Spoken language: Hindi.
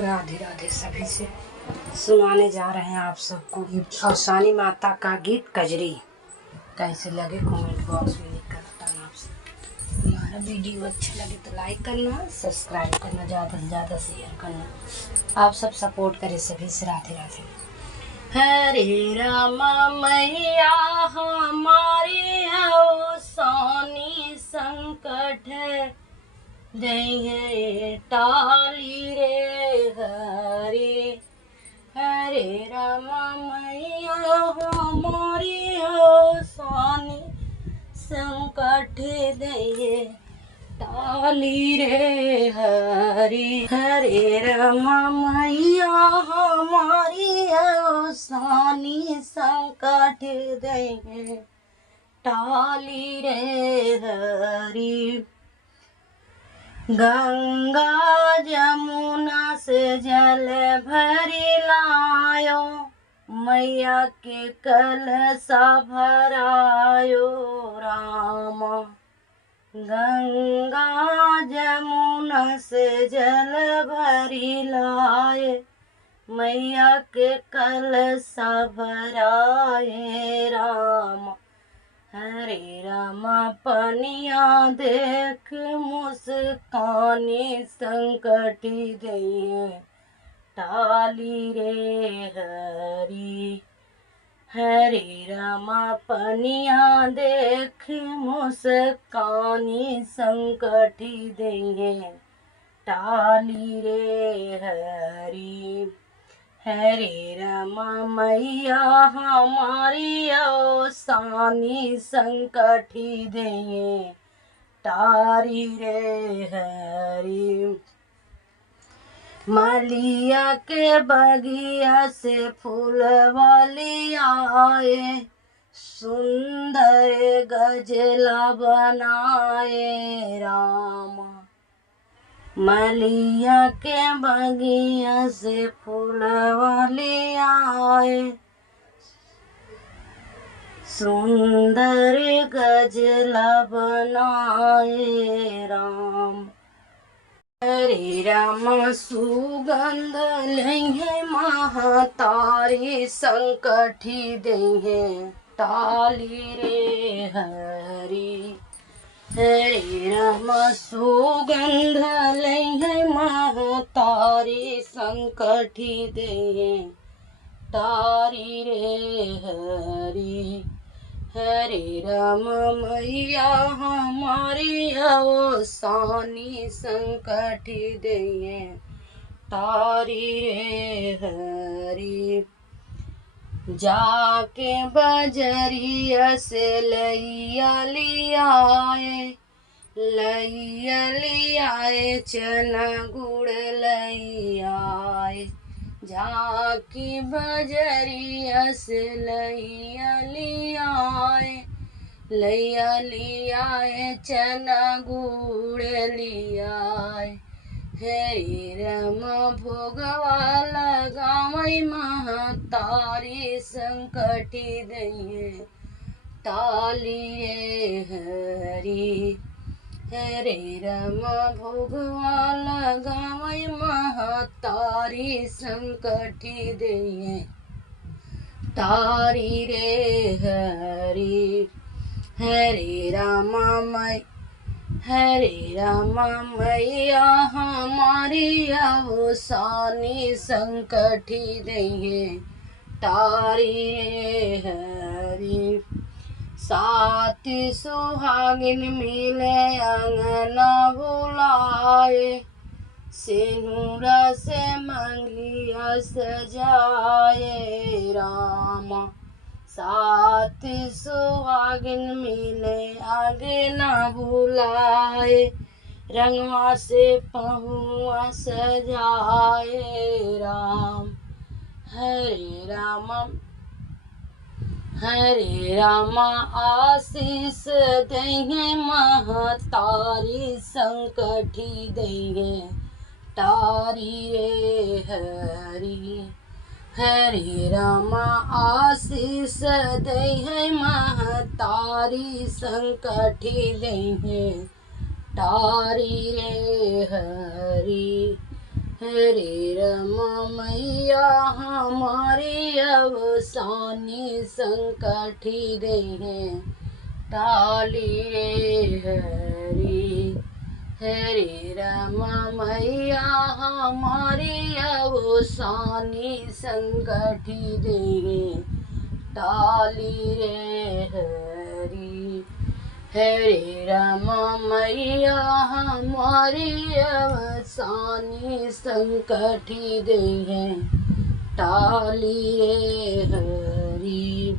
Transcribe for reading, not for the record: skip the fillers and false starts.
राधे राधे। सभी से सुनाने जा रहे हैं आप सबको औसानी माता का गीत कजरी। कैसे लगे कमेंट बॉक्स में लिख कर बताना। आपसे हमारा वीडियो अच्छा लगे तो लाइक करना, सब्सक्राइब करना, ज़्यादा से ज़्यादा शेयर करना। आप सब सपोर्ट करें। सभी से राधे राधे। हरे रामा मैया हमारी औसानी संकट है दे टाली रे हरे। हरे रामा मैया हमारी औसानी संकट दे टाली रे हरे। हरे रामा मैया हमारी औसानी संकट दे टाली रे हरी। गंगा जमुना से जल भरी लायो, मैया के कलशा भरायो रामा। गंगा जमुना से जल भरी लाए, मैया के कलशा भराए रामा। हरे रामा पनिया देख मुस्कानी संकटी दे टाली रे हरी। हरे रामा पनिया देख मुस्कानी संकटी दे टाली रे हरी। हरे रामा मैया हमारी औसानी संकटी दे टारी रे हरी। मलिया के बगिया से फूल वाली आए, सुंदर गजला बनाए रामा। मलिया के बगिया से फूल वाली आए, सुंदर गजला बनाए राम। हरे राम सुगंध लेंगे महातारी संकठी देंगे टाली रे हरी। हरे राम सुगंध लेंगे महातारी संकठी देंगे तारी रे हरी। हरे राम मैया हमारी औसानी संकटी देंगे तारी रे हरी। जाके बजरिया से लैया लियाए, लैया लियाए चना गुड़ लैयाए। जाकी बजरिया से लैया लियाए, लैया लियाए चना गुड़ लियाए। हरे रामा भोगवा लगावई महातारी संकटी दे टाली रे हरी। हरे रामा भोगवा लगावई महातारी संकटी दे तारी रे हरी। हरे रामा मैया हमारी औसानी संकटी देंगे तारी रे हरी। सात सुहागिन मिले अंगना बुलाए, सिंदूरा से मंगिया सजाए रामा। सात सुहागिन मिले आगे ना बुलाए, रंगवा से पहुआ सजाए राम। हरे रामा आशीष देंगे महातारी संकटी देंगे तारी रे हरी। हरे रामा आशीष देंगे महातारी संकटी देंगे तारी रे हरी। हरे रमा मैया हमारी अवसानी संकठी दे हैं टाली रे हरी। हरे रमा मैया हमारी अवसानी संकठी दे हैं टाली रे हरी। हरे रमा मैया हमारी अवसानी संकठी दे हैं टाली रे हरी।